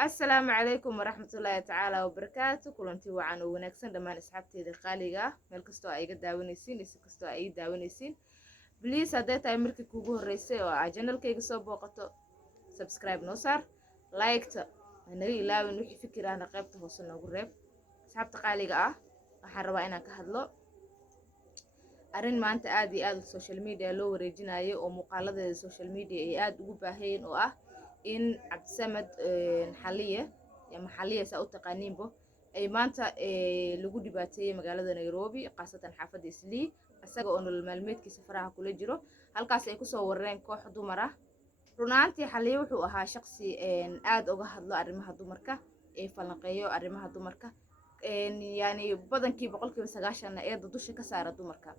السلام عليكم ورحمة الله تعالى وبركاته كلنتي وعن ونكسن دمان أصحابتي قاليقة مeel kastoo ay iga daawanaysiin isi kastoo ay ii daawanaysiin please haddee tahay markii kuugu horreysay oo aa channelkayga soo booqato subscribe noo saar like-ta hanaga ilaawin wixii fikir ahna qaybta hoose noogu reeb asxaabta qaaliga ah waxaan rabaa inaan ka hadlo arrin maanta aad iyo aad social media loo wareejinayo oo muuqaaladeeda social media ay aad ugu baahayeen oo ah in Cabdisamed xaliye ama xaliye saa u taqaaniinbo ay maanta lagu dhibaateeyay magaalada Nairobi qaasatan xaafadda Islii asaga oo nolol maalmeedkiisa faraha kula jiro halkaas ay ku soo warreen koox dumar ah runaantii xaliye wuxuu ahaa shaqsi aad uga hadlo arrimaha dumarka ee falanqeeyo arrimaha dumarka yani badankii 90% ee dusha ka saara dumarka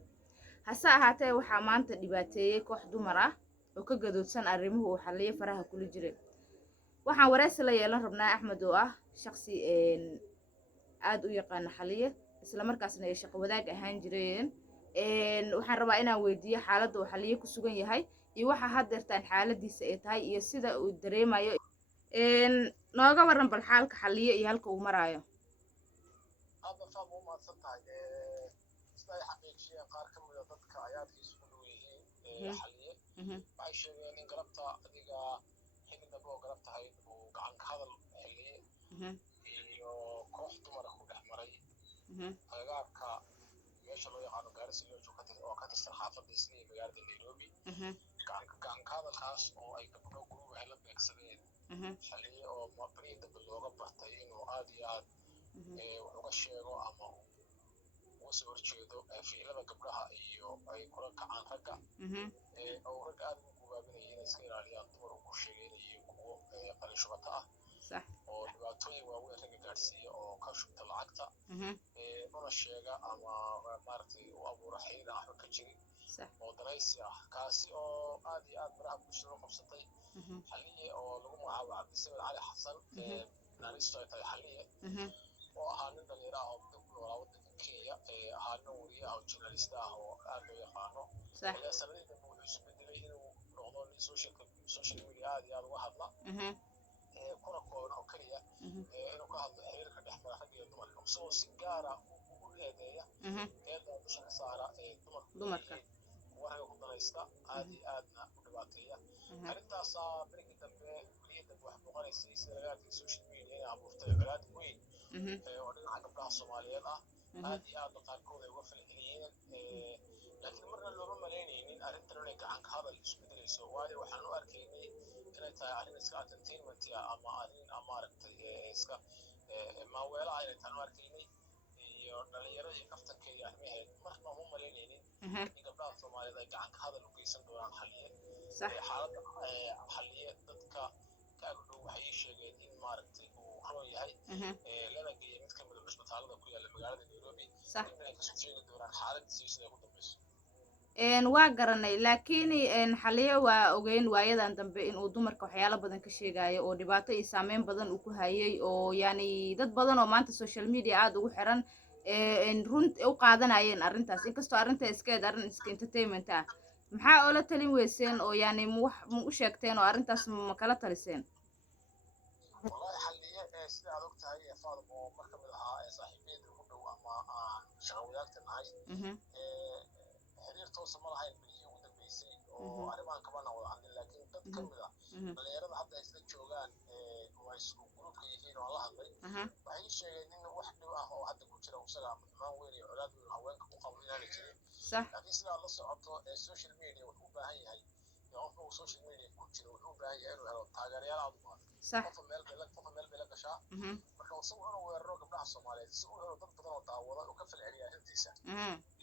hase ahaatee waxaa maanta dhibaateeyay koox dumar ah oo ka gadoodsan arrimuhu uu xaliye faraha kula jiray waxaan wareysi la yeelan rabnaa Axmed oo ah shaqsi aad u yaqaan xaliye isla markaasna ay shaqo wadaag ahaan jireen waxaan rabaa inaan weydiiyo xaaladda uu xaliye ku sugan yahay iyo waxa haddeertaan xaaladiisa ay tahay iyo sida uu dareemayo nooga waran bal xaalka xaliye iyo halka uu maraayo hadda faad u maadsan tahay sida ay xaqiijiyeen qaar ka mid a dadka ayaad isku dhow yihiin xaliye waxay sheegeen in galabta adiga xilli dambe oo galab tahay uu gacan ka hadal xiliye iyo koox dumara ku dhex maray agagaarka meesha loo yaqaano gaarisa oo ka tirsan xaafadda Islii magaalada Nairobi gacan ka hadalkaas oo ay gabdho guruub ay la beegsadeen xaliye oo bari dambe looga bartay inuu aad iyo aad wax uga sheego ama uga soo horjeedo ficilada gabdhaha iyo ay kula kacaan ragga oo ragga aad ugu gubaabinaya inay iska ilaaliyaan dumar uu ku sheegaynayo kuwo qalin shubata ah oo dhibaatooyin waaweyn ragga gaadhsiiya oo ka shubta lacagta una sheega ama maaragtay u abuura xiriir aan waxba ka jirin oo danaysi ah kaasi oo aad iyo aad baraha bulshada u qabsatay xaliye oo lagu magacaabo Cabdisamed cali xasan naanistu ay tahay xaliye oo ahaa nin dhalinyaro ah oo muddo ku noolaa waddanka Kenya ahaa nin wariye ah oo journalist ah oo aad loo yaqaano ayaa sanadihii dambe wuxuu isu bedelay inuu noqdo nin social media aad iyo aad uga hadla kuna kooban oo keliya inuu ka hadlo xiriirka dhex mara rag iyo dumarka isagoo si gaara u eedeeya eedda dusha ka saara dumarka kuwa ragga ku danaysta aad iyo aadna u dhibaateeya arrintaasaa berigii dambe wax muuqanaysay sida laga arkay social media inay abuurtay colaad weyn oo dhinaca gabdhaha Soomaaliyeed ah aad iyo aadna qaarkood ay uga falceliyeen laakiin marna looma malaynaynin arrintan inay gacan ka hadal isku bedelayso waayo waxaan u arkaynay inay tahay arrin iska entertainment ama arrin maaragtay iska maaweela inay tahay u arkaynay iyo dhalinyarada iyo kaftanka iyo arrimaheed marna uma malaynaynin in gabdhaha Soomaaliyeed ay gacan ka hadal u geysan doonaan xaliye xaaladda xaliye dadka agdhow waxay sheegeen in maaragtay uu roon yahay lana geeyay mid ka mid ah isbitaalada ku yaala magaalada Nairobi inay kasoo sheegi doonaan xaaladdiisa sida ay ku dambayso waa garanay laakiin xaliye waa ogeyn waayadan dambe in uu dumarka waxyaalo badan ka sheegayo oo dhibaato iyo saameyn badan uu ku hayay oo yani dad badan oo maanta social media aad ugu xiran runt u qaadanayeen arrintaas inkastoo arrinta iskeed arrin iska entertainment ah maxaa oo la talin weyseen oo yani wax u sheegteen oo arrintaas ma kala taliseen wallahi xaliye sida aad ogtahay faadmo mar ka mid ahaa saaxiibeed ugu dhow ama aan shaqo wadaagta nahay xiriir toos ma lahayn bilihii ugu dambeysay oo arrimahan kabana wada hadlin laakiin dad ka mid ah dhalinyarada hadda ay isla joogaan oo ay isku gruubka yihiin oo la hadlay waxay sheegeen in wax dhib ah oo hadda ku jira isaga xumaan weyn iyo colaad weyn haweenka ku qabo inaanay jirin laakiin sidaa la socoto social media wuxuu u baahan yahay qofka uu social media ku jiro wuxuu u baahan yahay inuu helo taageerayaal aad u badan qofka meel bay la gashaa marka isagu inuu weeraro gabdhaha Soomaaliyeed si uu helo dad badan oo daawada oo ka falceliya arrintiisa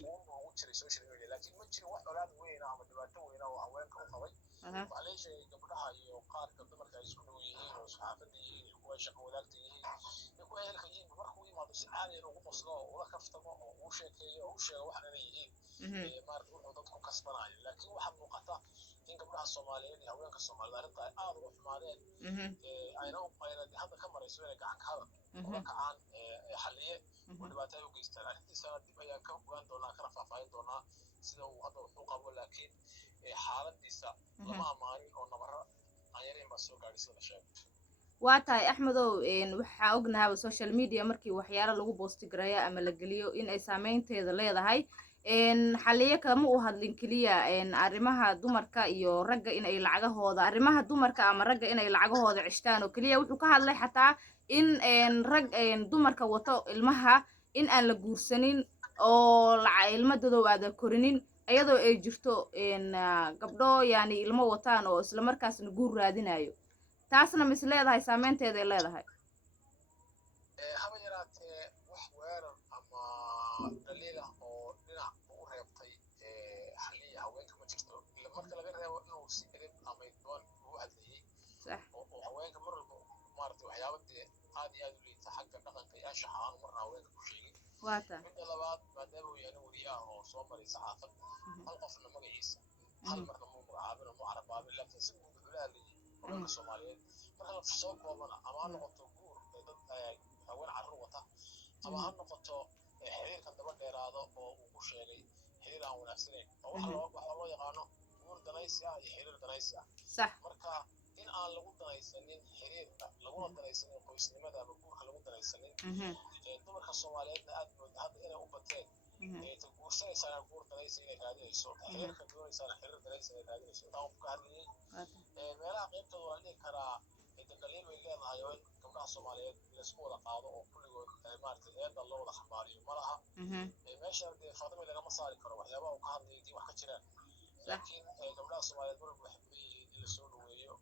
ugu jiray social media laakiin ma jiro wax colaad weyn ama dhibaato weyn oo haweenka u qabay waxaa la sheegay gabdhaha iyo qaarka dumarka ay isku dhow yihiin oo saxaafadda yihiin iyo kuwa shaqo wadaagta yihiin iyo kuwa ehelka yihiin markuu yimaado si caadi ah ugu qoslo oo ula kaftamo oo uu sheekeeyo oo uu sheego wax inay yihiin maaragtay wuxuu dadku kasbanayo laakiin waxaa muuqata in gabdhaha Soomaaliyeed iyo haweenka Soomaaliyeed arrinta ay aad uga xumaadeen ayna hadda ka marayso inay gacan ka hadal uga kacaan xaliye oo dhibaato ay u geystaan arrintiisana dib ayaan ka ogaan doonaa kana faahfaahin doonaa sida uu hadda wuxuu qabo laakiin xaaladiisa lama amaanin oo nabara aan yareyn baa soo gaadhay sida la sheegay waa tahay axmedow waxaa ognahaaba social media markii waxyaalo lagu boosti garaya ama la geliyo in ay saameynteeda leedahay xaliyo kama u hadlin keliya arrimaha dumarka iyo ragga in ay lacagahooda arrimaha dumarka ama ragga inay lacagahooda cishtaan oo keliya wuxuu ka hadlay xataa in rag dumarka wato ilmaha in aan la guursanin oo ilmo dadow aada korinin iyadoo ay jirto gabdho yani ilmo wataan oo isla markaasna guur raadinayo taasna mis leedahay saameynteeday leedahay haba yaraatee wax weerar ama dhaliil ah oo dhinac ugu reebtay xaliya haweenka ma jirto ila marka laga reebo inuu si edeb ama doon ugu hadlayay sax oo haweenka mar walba maaragtay waxyaaba dee aad iyo aad u liita xagga dhaqanka iyo anshaxa aanu marna haweenka ku sheegin waata midda labaad maadaama uu yahay wariyaha oo soo maray saxaafad hal qofna magaciisa hal marna muu magacaabin oo mu carabaabin laakiin si guud ula hadlayay haweenka soomaaliyeed marka la soo koobana ama ha noqoto guur dad haween carruur wata ama ha noqoto xiriirka daba dheeraado oo uu ku sheegay xiriir aan wanaagsanayn oo waxa loo yaqaano guur danaysi ah iyo xiriir danaysi ah sax marka in aan lagu danaysanin xiriirka laguna danaysanin qoysnimada ama guurka lagu danaysanin dumarka soomaaliyeedna aad mooda hadda inay u bateen ta guursanaysaana guur danaysi inay raadinayso xiriirka doonaysaana xiriir danaysi inay raadinayso intaa uu ka hadlayay meelaha qaybtooda waa dhihi karaa daliil way leedahay oo in gabdhaha soomaaliyeed laisku wada qaado oo kulligood maaragtay eedda loo wada xambaariyo ma laha meesha dee faadime lagama saari karo waxyaabaha uu ka hadlayay dii wax ka jiraan laakiin gabdhaha soomaaliyeed mar walba waxay leeyihiin in lasoo dhaweeyo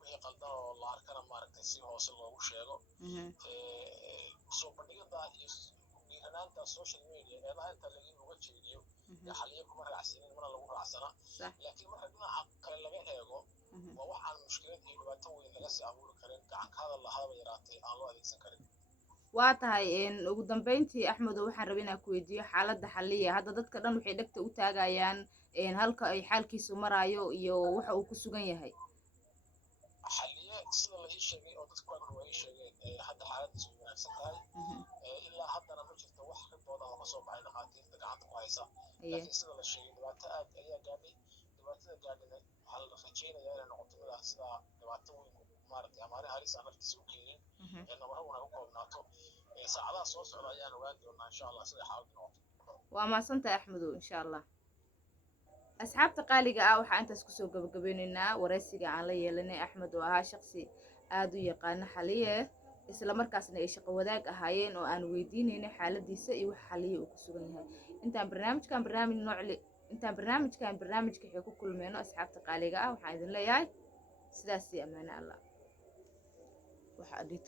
wixii qaldan oo la arkana maaragtay si hoose loogu sheego soo bandhigida iyo dhiiranaanta social media eedaha inta uga jeediyo xaliyo kuma raacsanin mana lagu raacsana laakiin marka dhinaca kale laga eego waa waxaan mushkilad iyo dhibaato weyn laga sii abuuri karin gacanka hadal lahadaba yaraatay aan loo adeegsan karin waa tahay ugu dambeyntii axmedow waxaan rabay inaan ku weydiiyo xaaladda xaliya hadda dadka dhan waxay dhegta u taagayaan halka ay xaalkiisu maraayo iyo waxa uu ku sugan yahay xaliye sida la ii sheegay oo dadku waa ii sheegeen hadda xaaladiisu wanaagsan tahay ilaa haddana ma jirto wax ribooda oo kasoo baxay dhakhaatiirta gacanta ku haysa laakiin sida la sheegay dhibaato aad ayaa gaadhay dhibaatada gaadhina waxaa la rajeynayaa inay noqoto midaa sidaa dhibaato weyn maaragtay ama arrin halis aan naftiisa u keenin nabarahuna u koobnaato saacadaha soo socda ayaan ogaan doonaa insha allah sida xaaladdu noqoto waa mahadsantahay axmedow insha allah asxaabta qaaliga ah waxaa intaas kusoo gabagabeynaynaa waraysiga aan la yeelanay axmed oo ahaa shaqsi aad u yaqaano xaliye isla markaasna ay shaqo wadaag ahaayeen oo aan weydiinaynay xaaladiisa iyo wax xaliye uu ku sugan yahay intaan barnaamijkan barnaamijka waxay ku kulmeyno asxaabta qaaliga ah waxaan idin leeyahay sidaas iyo ammaano allah